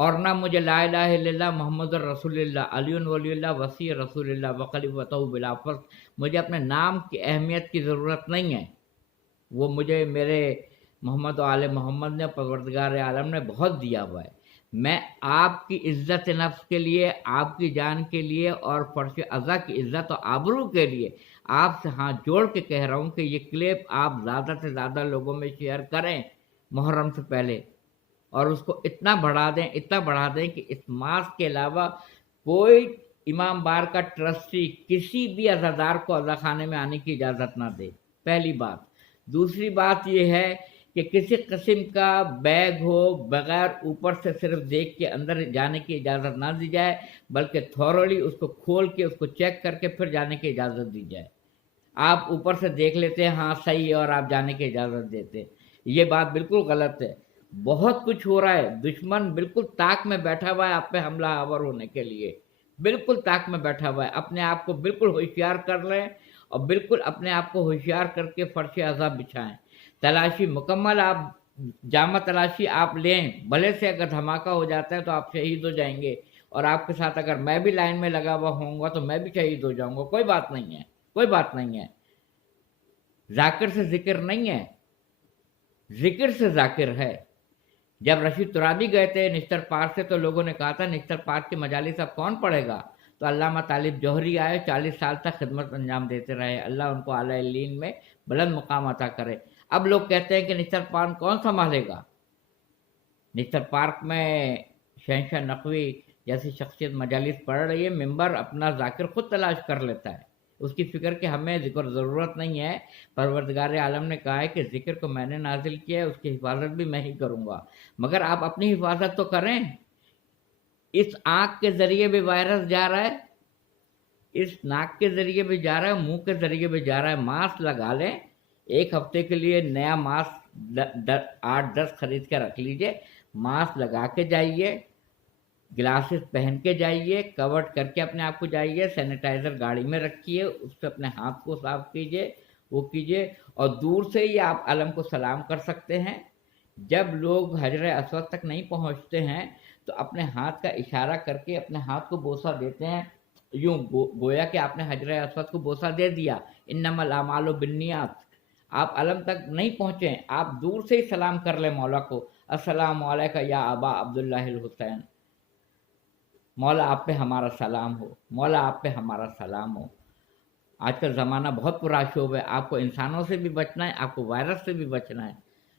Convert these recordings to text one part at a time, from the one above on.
اور نہ مجھے لا الہ الا اللہ محمد الرسول اللہ علی ولی اللہ وصی رسول اللہ وخلیفۃ بلافظ، مجھے اپنے نام کی اہمیت کی ضرورت نہیں ہے، وہ مجھے میرے محمد و آل محمد نے، پروردگار عالم نے بہت دیا ہوا ہے۔ میں آپ کی عزت نفس کے لیے، آپ کی جان کے لیے اور فرش ازا کی عزت و آبرو کے لیے آپ سے ہاتھ جوڑ کے کہہ رہا ہوں کہ یہ کلپ آپ زیادہ سے زیادہ لوگوں میں شیئر کریں محرم سے پہلے، اور اس کو اتنا بڑھا دیں کہ اس ماسک کے علاوہ کوئی امام بار کا ٹرسٹی کسی بھی عزادار کو عزا خانے میں آنے کی اجازت نہ دے، پہلی بات۔ دوسری بات یہ ہے کہ کسی قسم کا بیگ ہو بغیر اوپر سے صرف دیکھ کے اندر جانے کی اجازت نہ دی جائے، بلکہ تھورلی اس کو کھول کے اس کو چیک کر کے پھر جانے کی اجازت دی جائے۔ آپ اوپر سے دیکھ لیتے ہیں ہاں صحیح ہے اور آپ جانے کی اجازت دیتے، یہ بات بالکل غلط ہے۔ بہت کچھ ہو رہا ہے، دشمن بالکل طاق میں بیٹھا ہوا ہے آپ پہ حملہ آور ہونے کے لیے، بالکل طاق میں بیٹھا ہوا ہے۔ اپنے آپ کو بالکل ہوشیار کر لیں اور بالکل اپنے آپ کو ہوشیار کر کے فرش عذاب بچھائیں۔ تلاشی مکمل، آپ جامع تلاشی آپ لیں، بھلے سے اگر دھماکہ ہو جاتا ہے تو آپ شہید ہو جائیں گے، اور آپ کے ساتھ اگر میں بھی لائن میں لگا ہوا ہوں گا تو میں بھی شہید ہو جاؤں گا، کوئی بات نہیں ہے، کوئی بات نہیں ہے۔ ذاکر سے ذکر نہیں ہے، ذکر سے ذاکر ہے۔ جب رشید ترابی گئے تھے نشتر پارک سے تو لوگوں نے کہا تھا نشتر پارک کی مجالس اب کون پڑھے گا، تو علامہ طالب جوہری آئے، 40 سال تک خدمت انجام دیتے رہے، اللہ ان کو اعلی علیین میں بلند مقام عطا کرے۔ اب لوگ کہتے ہیں کہ نشتر پارک کون سنبھالے گا؟ نشتر پارک میں شہنشاہ نقوی جیسی شخصیت مجالس پڑھ رہی ہے، ممبر اپنا ذاکر خود تلاش کر لیتا ہے، اس کی فکر کہ ہمیں ذکر ضرورت نہیں ہے، پروردگار عالم نے کہا ہے کہ ذکر کو میں نے نازل کیا ہے، اس کی حفاظت بھی میں ہی کروں گا، مگر آپ اپنی حفاظت تو کریں۔ اس آنکھ کے ذریعے بھی وائرس جا رہا ہے، اس ناک کے ذریعے بھی جا رہا ہے، منہ کے ذریعے بھی جا رہا ہے۔ ماسک لگا لیں، ایک ہفتے کے لیے نیا ماسک 8-10 خرید کے رکھ لیجئے، ماسک لگا کے جائیے، گلاسز پہن کے جائیے، کور کر کے اپنے آپ کو جائیے، سینیٹائزر گاڑی میں رکھیے، اس سے اپنے ہاتھ کو صاف کیجیے، وہ کیجیے، اور دور سے ہی آپ علم کو سلام کر سکتے ہیں۔ جب لوگ حجر اسود تک نہیں پہنچتے ہیں تو اپنے ہاتھ کا اشارہ کر کے اپنے ہاتھ کو بوسہ دیتے ہیں، یوں گویا کہ آپ نے حجر اسود کو بوسہ دے دیا، انما الاعمال بالنیات۔ آپ علم تک نہیں پہنچے، آپ دور سے ہی سلام کر لیں مولا کو، السلام علیکم یا ابا عبداللہ الحسین، مولا آپ پہ ہمارا سلام ہو، مولا آپ پہ ہمارا سلام ہو۔ آج کا زمانہ بہت پرآشوب ہے، آپ کو انسانوں سے بھی بچنا ہے، آپ کو وائرس سے بھی بچنا ہے،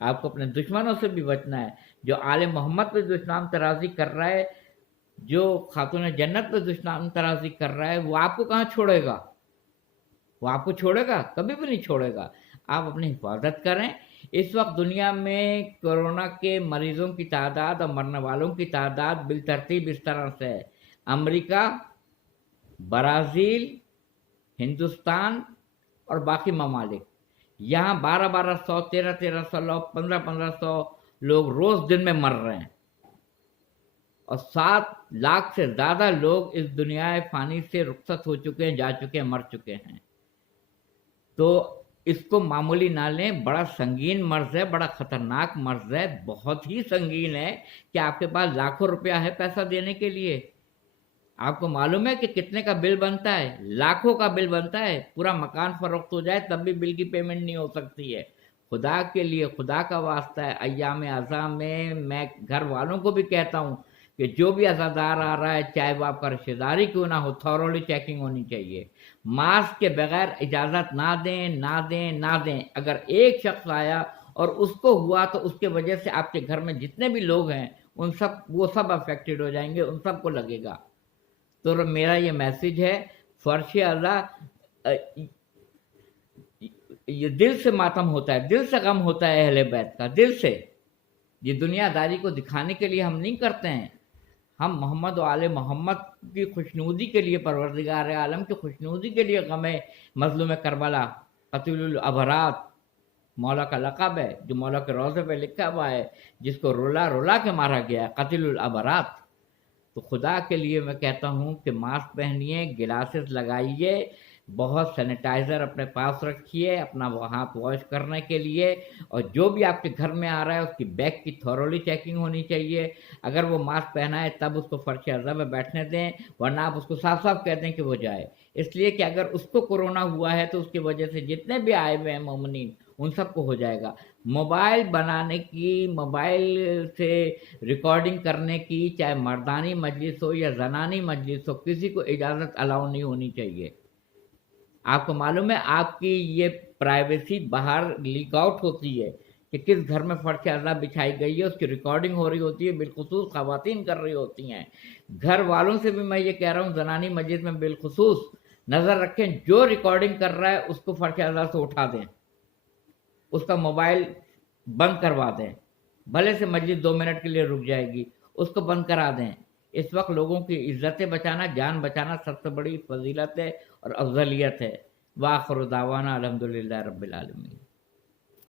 آپ کو اپنے دشمنوں سے بھی بچنا ہے۔ جو آل محمد پہ دشنام ترازی کر رہا ہے، جو خاتون جنت پہ دشنام ترازی کر رہا ہے، وہ آپ کو کہاں چھوڑے گا؟ وہ آپ کو چھوڑے گا؟ کبھی بھی نہیں چھوڑے گا۔ آپ اپنی حفاظت کریں۔ اس وقت دنیا میں کورونا کے مریضوں کی تعداد اور مرنے والوں کی تعداد بالترتیب اس طرح سے ہے: امریکہ، برازیل، ہندوستان اور باقی ممالک۔ یہاں 1200 1300 لوگ، 1500 لوگ روز دن میں مر رہے ہیں، اور 7 لاکھ سے زیادہ لوگ اس دنیا فانی سے رخصت ہو چکے ہیں، جا چکے ہیں، مر چکے ہیں۔ تو اس کو معمولی نہ لیں، بڑا سنگین مرض ہے، بڑا خطرناک مرض ہے، بہت ہی سنگین ہے کہ آپ کے پاس لاکھوں روپیہ ہے پیسہ دینے کے لیے۔ آپ کو معلوم ہے کہ کتنے کا بل بنتا ہے؟ لاکھوں کا بل بنتا ہے، پورا مکان فروخت ہو جائے تب بھی بل کی پیمنٹ نہیں ہو سکتی ہے۔ خدا کے لیے، خدا کا واسطہ ہے، ایام اعضاء میں گھر والوں کو بھی کہتا ہوں کہ جو بھی عزادار آ رہا ہے، چاہے وہ آپ کا رشتہ داری کیوں نہ ہو، تھورلی چیکنگ ہونی چاہیے۔ ماسک کے بغیر اجازت نہ دیں، نہ دیں، نہ دیں۔ اگر ایک شخص آیا اور اس کو ہوا تو اس کی وجہ سے آپ کے گھر میں جتنے بھی لوگ ہیں وہ سب افیکٹڈ ہو جائیں گے، ان سب کو لگے گا۔ تو میرا یہ میسج ہے، فرش اللہ، یہ دل سے ماتم ہوتا ہے، دل سے غم ہوتا ہے اہل بیت کا، دل سے۔ یہ دنیا داری کو دکھانے کے لیے ہم نہیں کرتے ہیں، ہم محمد و آل محمد کی خوشنودی کے لیے، پروردگار عالم کی خوشنودی کے لیے غم مظلوم کربلا، قتیل الابرات مولا کا لقب ہے، جو مولا کے روضے پہ لکھا ہوا ہے، جس کو رولا رولا کے مارا گیا ہے، قتیل الابرات۔ تو خدا کے لیے میں کہتا ہوں کہ ماسک پہنیے، گلاسز لگائیے، بہت سینیٹائزر اپنے پاس رکھیے اپنا ہاتھ واش کرنے کے لیے، اور جو بھی آپ کے گھر میں آ رہا ہے اس کی بیگ کی تھورولی چیکنگ ہونی چاہیے۔ اگر وہ ماسک پہنا ہے تب اس کو فرش اعضا میں بیٹھنے دیں، ورنہ آپ اس کو صاف صاف کہہ دیں کہ وہ جائے، اس لیے کہ اگر اس کو کورونا ہوا ہے تو اس کی وجہ سے جتنے بھی آئے ہوئے ہیں مومنین ان سب کو ہو جائے گا۔ موبائل بنانے کی، موبائل سے ریکارڈنگ کرنے کی، چاہے مردانی مجلس ہو یا زنانی مجلس ہو، کسی کو اجازت الاؤ نہیں ہونی چاہیے۔ آپ کو معلوم ہے آپ کی یہ پرائیویسی باہر لیک آؤٹ ہوتی ہے کہ کس گھر میں فرش اعضا بچھائی گئی ہے، اس کی ریکارڈنگ ہو رہی ہوتی ہے، بالخصوص خواتین کر رہی ہوتی ہیں۔ گھر والوں سے بھی میں یہ کہہ رہا ہوں زنانی مجلس میں بالخصوص نظر رکھیں، جو ریکارڈنگ کر رہا ہے اس کو فرش اعضا سے اٹھا دیں، اس کا موبائل بند کروا دیں، بھلے سے مجلس 2 منٹ کے لیے رک جائے گی، اس کو بند کرا دیں۔ اس وقت لوگوں کی عزتیں بچانا، جان بچانا سب سے بڑی فضیلت ہے اور افضلیت ہے۔ وآخر دعوانا الحمدللہ رب العالمین۔